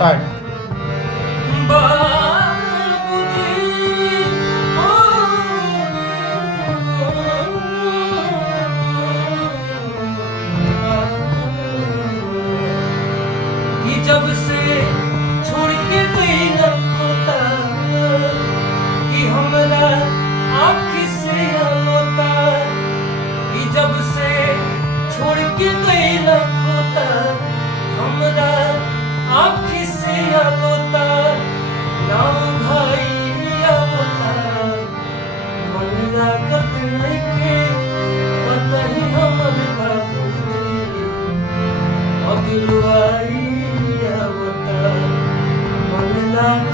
Start. कि जब से छोड़ के गई न होता कि हमरा आँखी से होता कि जब से छोड़ के गई न होता हमरा आँखी से होता ना भाई होता मन लागत नहीं के कतही हमर बाबूजी अगुवाई आवता मन लागत